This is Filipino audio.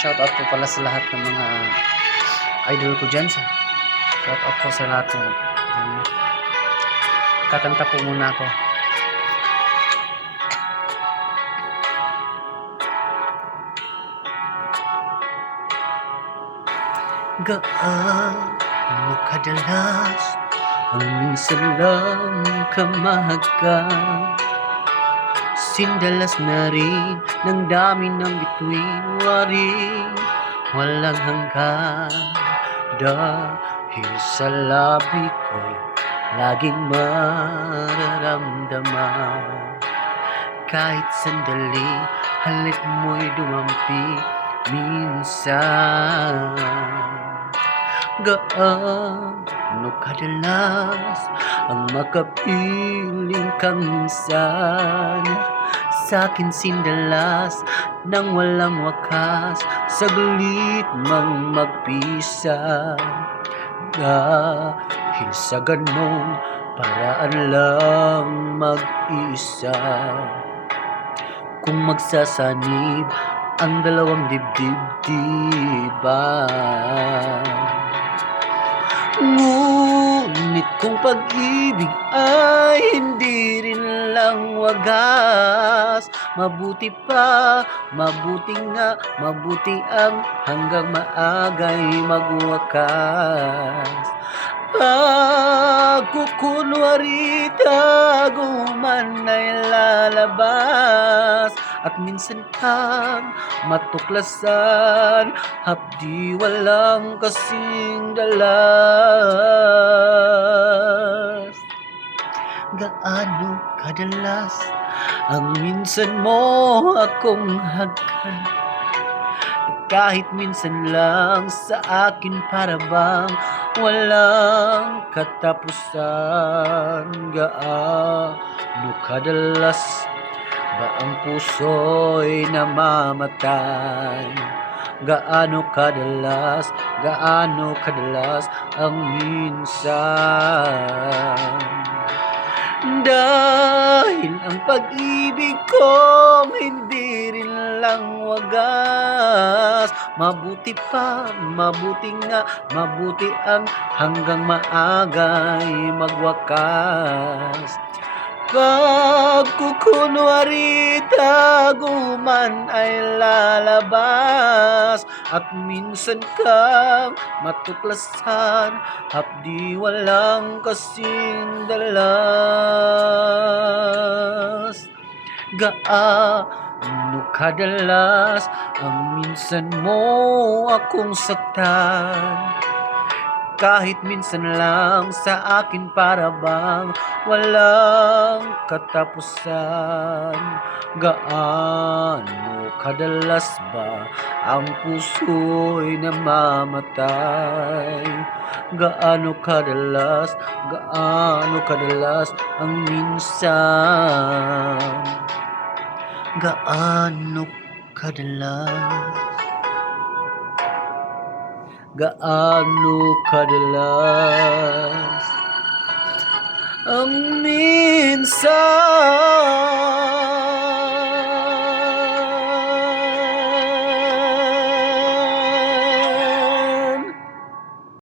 Shoutout po pala sa lahat ng mga idol ko dyan. Shoutout po sa lahat ng kakanta po muna ako. Gaano kadalas ang minsan lang kamahagan, sindalas na rin ng dami ng bituin, waring walang hanggan. Dahil sa labi ko'y laging mararamdaman, kahit sandali halit mo'y dumampi minsan. Gaano kadalas ang makapiling kang minsan sa'kin sindalas nang walang wakas, saglit mang magpisa. Dahil sa ganong paraan lang mag-isa, kung magsasanib ang dalawang dibdib, diba? Ngunit kung pag-ibig ay hindi rin lang wagas, mabuti pa, mabuti nga, mabuti ang hanggang maagay magwakas. Pagkukunwari tago man ay lalabas, at minsan kang matuklasan, hapdi walang kasing dalas. Gaano kadalas ang minsan mo akong hagkan, kahit minsan lang sa akin para bang walang katapusan. Gaano kadalas ba ang puso'y namamatay? Gaano kadalas ang minsan? Dahil ang pag-ibig kong hindi rin lang wagas, mabuti pa, mabuti nga, mabuti ang hanggang maagay magwakas. Pagkukunwari tago man ay lalabas, at minsan kang matuklasan, hapdi walang kasing dalas. Gaano kadalas ang minsan mo akong saktan, kahit minsan lang sa akin para bang walang katapusan. Gaano kadalas ba ang puso'y namamatay? Gaano kadalas ang minsan? Gaano kadalas ang minsan?